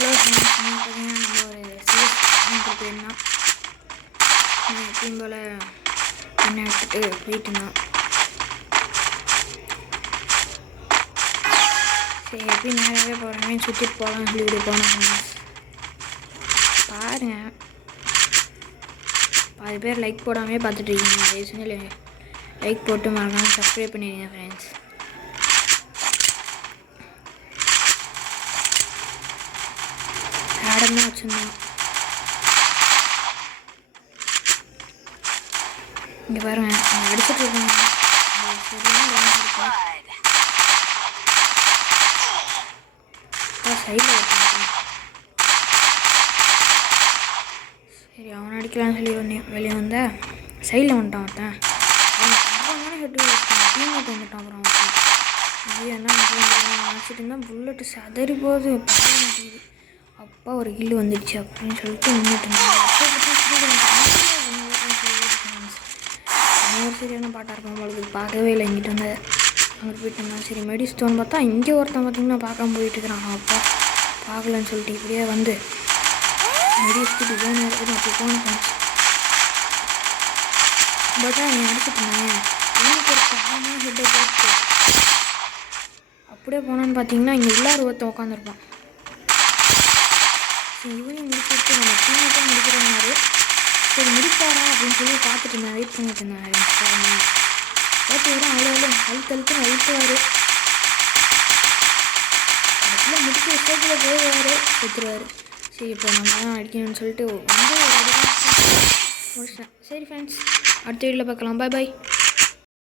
Hello friends, பார்த்தீங்கன்னா நம்ம ஒரு சிஎஸ் போயிருந்தோம். நான் எப்பயும் போல் என்ன எடுத்துகிட்டு போயிட்டுருந்தோம். சரி, எப்படி நேராகவே போகிறேன் சுற்றிட்டு போகலாம்னு சொல்லி போனோம் ஃப்ரெண்ட்ஸ். பாருங்கள், பாதி பேர் லைக் போடாமே பார்த்துட்டு இருக்கீங்க. தயவுசெய்து லைக் போட்டு மறக்காமல் சப்ஸ்கிரைப் பண்ணிடுங்க ஃப்ரெண்ட்ஸ். ஆடம் தான் வச்சுருந்தோம். இங்கே பாருங்க, அடிச்சுட்டு இருக்காங்க. சைடில் வச்சுருக்கேன். சரி, அவன் அடிக்கலான்னு சொல்லி வெளியே வந்த சைடில் வந்துட்டான். ஒருத்தன் அவன் ஹெட்டு டீம்மேட் வந்துட்டான். அப்புறம் இது என்ன நினச்சிட்டு இருந்தால் புல்லட்டு சதறி போகுது, பார்க்க மாட்டேங்குது. அப்பா ஒரு கில்லு வந்துடுச்சு அப்படின்னு சொல்லிட்டு நின்றுட்டு ஒரு சரியான பாட்டாக இருக்கும் உங்களுக்கு. பார்க்கவே இல்லை. இங்கிட்ட வந்து அங்கே போயிட்டு இருந்தான். சரி, மெடிஸ்டோன் பார்த்தா இங்கே ஒருத்தன் பார்த்திங்கன்னா பார்க்காம போயிட்டுருக்கிறான். அப்பா பார்க்கலன்னு சொல்லிட்டு இப்படியே வந்து மெடிஸ்ட்டு போன இருக்குது. அப்படி போன ஃப்ரெண்ட்ஸ். பட் நீ அடிச்சுட்டு இருந்தாங்க எனக்கு ஒரு காமான ஹெட்டை போட்டு அப்படியே போனான்னு பார்த்தீங்கன்னா இங்கே உள்ளார ஒருத்தன் உட்காந்துருப்பான். சரி, இவனையும் முடிச்சுட்டு நம்ம டீமேட்டும் முடிக்கிறோம்னாரு. சரி, முடிப்பாரா அப்படின்னு சொல்லி பார்த்துட்டு இருந்தேன், வெயிட் பண்ணிட்டு இருந்தேன். பார்த்து விட அவ்வளோ அழுத்தழுத்து அழுத்துவார். அதுக்குள்ளே முடிச்சு விஷயத்தில் போயிடுவார், எடுத்துருவார். சரி, இப்போ நம்ம தான் அடிக்கணும்னு சொல்லிட்டு வந்து ஒரு அடி முடிச்சிட்டேன். சரி ஃப்ரெண்ட்ஸ், அடுத்த வீடியோவில் பார்க்கலாம். பாய் பாய்.